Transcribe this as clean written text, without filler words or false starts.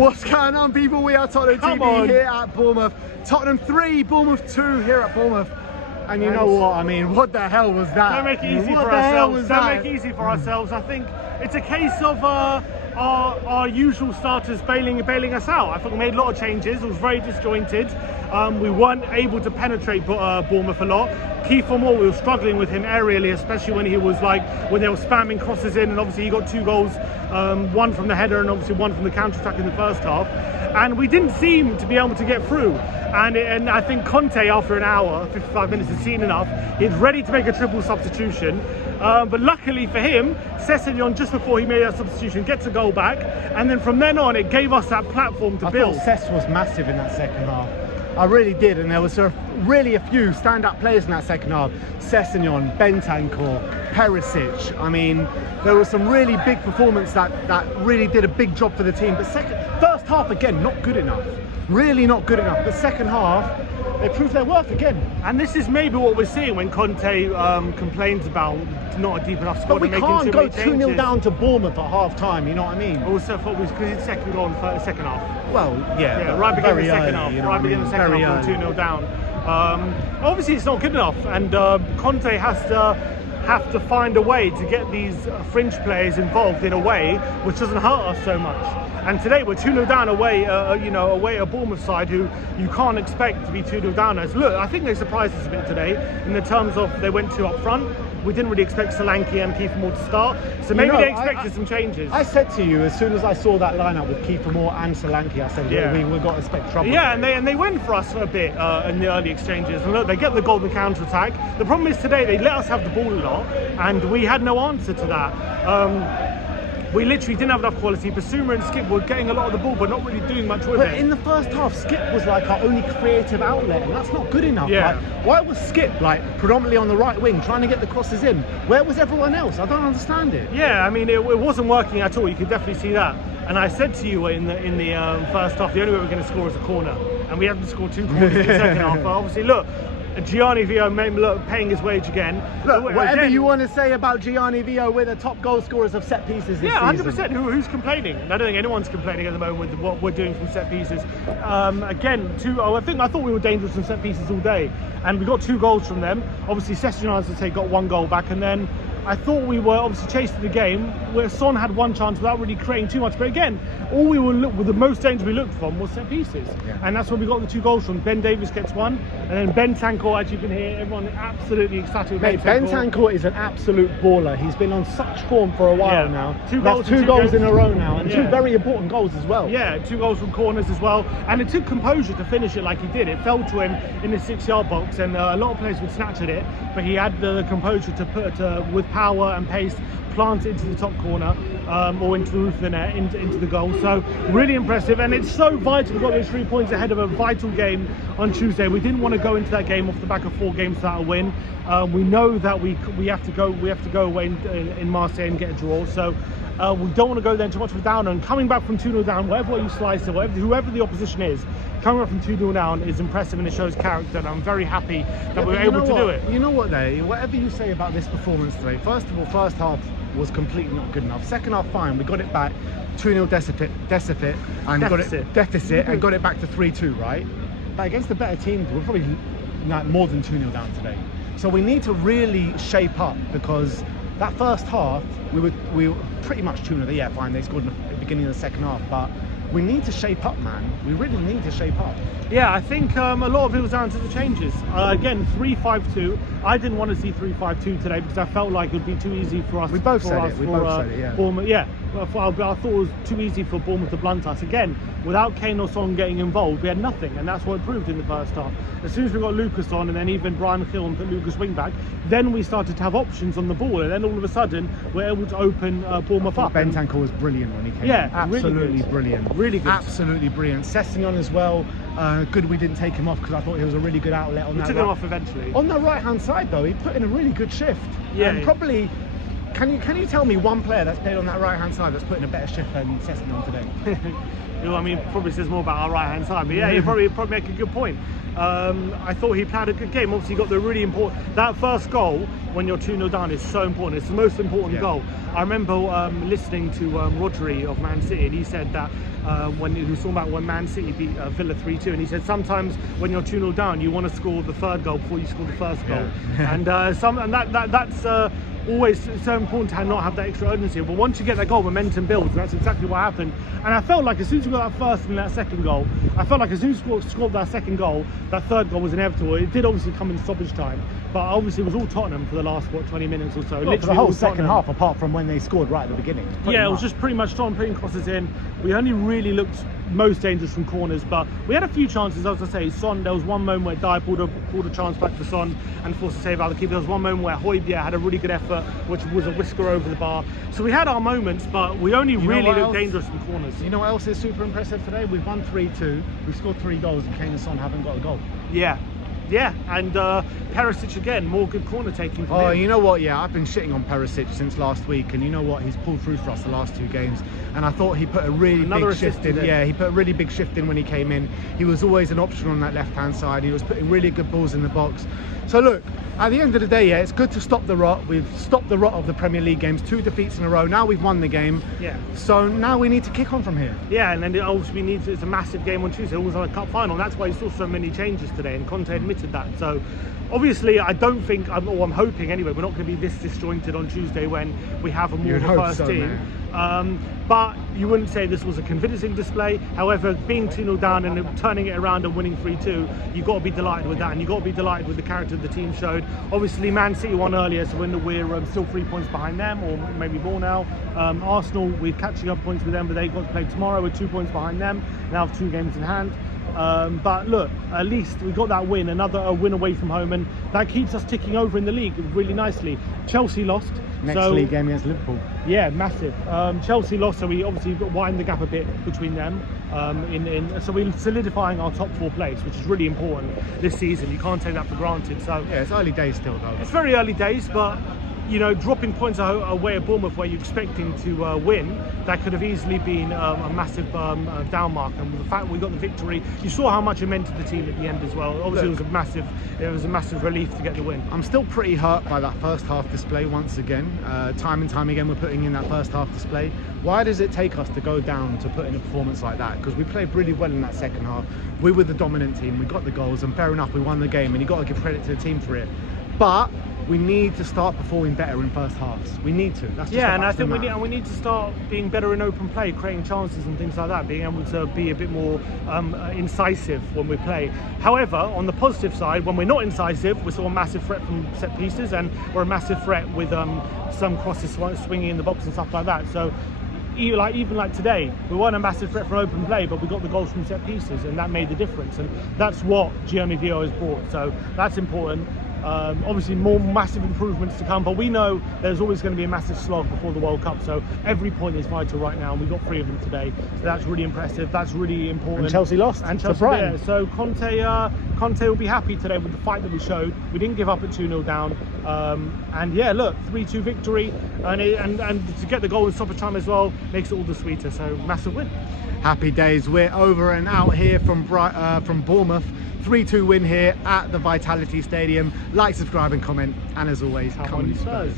What's going on, people? We are Tottenham TV here at Bournemouth. Tottenham 3, Bournemouth 2 here at Bournemouth. And you know what? I mean, what the hell was that? Don't make it easy for ourselves. Don't make it easy for ourselves. I think it's a case of our usual starters bailing us out. I think we made a lot of changes. It was very disjointed. We weren't able to penetrate Bournemouth a lot. Kiefer Moore, we were struggling with him aerially, especially when he was when they were spamming crosses in, and obviously he got 2 goals, one from the header and obviously one from the counter-attack in the first half. And we didn't seem to be able to get through. And I think Conte, after an hour, 55 minutes, has seen enough. He's ready to make a triple substitution. But luckily for him, Sessegnon, just before he made that substitution, gets a goal back. And then from then on, it gave us that platform to build. I thought Sess was massive in that second half. I really did, and there was really a few stand-up players in that second half. Sessegnon, Bentancur, Perisic. I mean, there was some really big performance that really did a big job for the team. But first half, again, not good enough. Really not good enough. The second half, they proved their worth again. And this is maybe what we're seeing when Conte complains about not a deep enough squad. But we can't go 2-0 down to Bournemouth at half-time, you know what I mean? Also, because his second goal in the second half. Well, yeah, right beginning of the second early, half. You know right beginning of the second half, 2-0 down. Obviously, it's not good enough, and Conte has to find a way to get these fringe players involved in a way which doesn't hurt us so much. And today we're 2-0 down away a Bournemouth side who you can't expect to be 2-0 down. Look, I think they surprised us a bit today in the terms of they went 2 up front. We didn't really expect Solanke and Kiefer Moore to start, so maybe they expected some changes. I said to you, as soon as I saw that lineup with Kiefer Moore and Solanke, I said, we've got to expect trouble. Yeah, and they went for us for a bit in the early exchanges. And look, they get the goal, the counter-attack. The problem is today they let us have the ball a lot, and we had no answer to that. We literally didn't have enough quality. Basuma and Skip were getting a lot of the ball, but not really doing much with it. But in the first half, Skip was like our only creative outlet, and that's not good enough. Yeah. Like, why was Skip predominantly on the right wing, trying to get the crosses in? Where was everyone else? I don't understand it. Yeah, I mean, it wasn't working at all. You could definitely see that. And I said to you in the first half, the only way we're going to score is a corner, and we haven't scored 2 corners in the second half. But obviously, look. Gianni Vio paying his wage again. Look, whatever you want to say about Gianni Vio, we're the top goal scorers of set pieces this season. 100%. Who's complaining? I don't think anyone's complaining at the moment with what we're doing from set pieces. Again, I thought we were dangerous from set pieces all day, and we got 2 goals from them. Obviously, Sessegnon, as I say, got 1 goal back, and then I thought we were obviously chasing the game where Son had 1 chance without really creating too much. But again, all we were the most danger we looked from was set pieces, and that's where we got the 2 goals from. Ben Davies gets 1, and then Bentancur, as you can hear, everyone absolutely ecstatic. Mate, Bentancur is an absolute baller. He's been on such form for a while now. 2 goals, 2 goals in a row now, and 2 very important goals as well. Yeah, 2 goals from corners as well, and it took composure to finish it like he did. It fell to him in the 6-yard box, and a lot of players would snatch at it, but he had the composure to put with power and pace, plant it into the top corner or into the roof of the net, into the goal. So really impressive, and it's so vital. We got those 3 points ahead of a vital game on Tuesday. We didn't want to go into that game off the back of 4 games without a win. We know that we have to go away in Marseille and get a draw. So we don't want to go there too much of a downer. And coming back from 2-0 down, whatever way you slice it, whoever the opposition is, coming back from 2-0 down is impressive, and it shows character. And I'm very happy that we were able to do it. You know what, though? Whatever you say about this performance today, first of all, first half was completely not good enough. Second half, fine. We got it back 2-0 deficit, and got it back to 3-2, right? But against the better teams, we're probably more than 2-0 down today. So we need to really shape up, because that first half we were pretty much 2-0. Yeah, fine. They scored in the beginning of the second half, but we need to shape up, man. We really need to shape up. Yeah, I think a lot of it was down to the changes. Again, 3-5-2. I didn't want to see 3-5-2 today because I felt like it would be too easy for us. We both said it, yeah. Bournemouth, yeah. I thought it was too easy for Bournemouth to blunt us. Again, without Kane or Son getting involved, we had nothing, and that's what it proved in the first half. As soon as we got Lucas on, and then even Brian Hill and put Lucas wing back, then we started to have options on the ball, and then all of a sudden we're able to open Bournemouth up. Bentancur was brilliant when he came. Yeah, absolutely really brilliant. Really good. Absolutely brilliant. Sessegnon as well. Good we didn't take him off, because I thought he was a really good outlet on that. We took him off eventually. On the right-hand side, though, he put in a really good shift. Yeah. And probably, can you tell me one player that's played on that right-hand side that's put in a better shift than Sessegnon today? I mean, probably says more about our right-hand side, but yeah, you probably make a good point. I thought he played a good game. Obviously, he got the really important, that first goal when you're 2-0 down is so important. It's the most important goal. I remember listening to Rodri of Man City, and he said that when he was talking about when Man City beat Villa 3-2, and he said sometimes when you're 2-0 down, you want to score the third goal before you score the first goal. And that's always so important to not have that extra urgency. But once you get that goal, momentum builds, and that's exactly what happened. And I felt like as soon as we got that first and that second goal, I felt like as soon as we scored that second goal, that third goal was inevitable. It did obviously come in stoppage time, but obviously it was all Tottenham for the last 20 minutes or so. Well, literally for the whole second half, apart from when they scored right at the beginning. Yeah, it was just pretty much Tottenham putting crosses in. We only really looked most dangerous from corners, but we had a few chances. As I say, Son, there was one moment where Dyer pulled a chance back for Son and forced a save out of the keeper. There was one moment where Højbjerg had a really good effort, which was a whisker over the bar. So we had our moments, but we only really looked dangerous from corners. You know what else is super impressive today? We've won 3-2, we've scored 3 goals, and Kane and Son haven't got a goal. Yeah, and Perisic again, more good corner taking from him. You know what, I've been shitting on Perisic since last week, and you know what, he's pulled through for us the last 2 games, and I thought he put a really big shift in. Yeah, he put a really big shift in when he came in. He was always an option on that left-hand side. He was putting really good balls in the box. So look, at the end of the day, it's good to stop the rot. We've stopped the rot of the Premier League games, 2 defeats in a row. Now we've won the game. So now we need to kick on from here. Yeah, and then it's a massive game on Tuesday. It was like a cup final. That's why you saw so many changes today, and Conte admitted that. So obviously, I don't think, I'm hoping anyway, we're not going to be this disjointed on Tuesday when we have a more first team. But you wouldn't say this was a convincing display. However, being 2-0 down and turning it around and winning 3-2, you've got to be delighted with that, and you've got to be delighted with the character the team showed. Obviously, Man City won earlier, so we're still 3 points behind them, or maybe more now. Arsenal, we're catching up points with them, but they've got to play tomorrow. We're 2 points behind them. Now have 2 games in hand. But look, at least we got that win, a win away from home, and that keeps us ticking over in the league really nicely. Chelsea lost. Next league game against Liverpool. Yeah, massive. Chelsea lost, so we obviously widened the gap a bit between them. So we're solidifying our top 4 place, which is really important this season. You can't take that for granted. So yeah, it's early days still, though. It's very early days, but you know, dropping points away at Bournemouth where you're expecting to win, that could have easily been a massive down mark. And the fact we got the victory, you saw how much it meant to the team at the end as well. Obviously, it was a massive relief to get the win. I'm still pretty hurt by that first half display once again. Time and time again, we're putting in that first half display. Why does it take us to go down to put in a performance like that? Because we played really well in that second half. We were the dominant team. We got the goals, and fair enough, we won the game, and you got to give credit to the team for it. But we need to start performing better in first halves. We need to. That's just and I think we need to start being better in open play, creating chances and things like that, being able to be a bit more incisive when we play. However, on the positive side, when we're not incisive, we're sort of a massive threat from set pieces, and we're a massive threat with some crosses swinging in the box and stuff like that. So even like today, we weren't a massive threat from open play, but we got the goals from set pieces, and that made the difference. And that's what Gianni Vio has brought. So that's important. Obviously more massive improvements to come, but we know there's always going to be a massive slog before the World Cup, so every point is vital right now, and we got 3 of them today, so that's really impressive. That's really important. And Chelsea lost, and Chelsea, yeah. So Conte will be happy today with the fight that we showed. We didn't give up at 2-0 down, and yeah, look, 3-2 victory, and to get the goal in stoppage time as well makes it all the sweeter. So massive win. Happy days. We're over and out here from Bournemouth. 3-2 win here at the Vitality Stadium. Like, subscribe and comment, and as always, come on Spurs.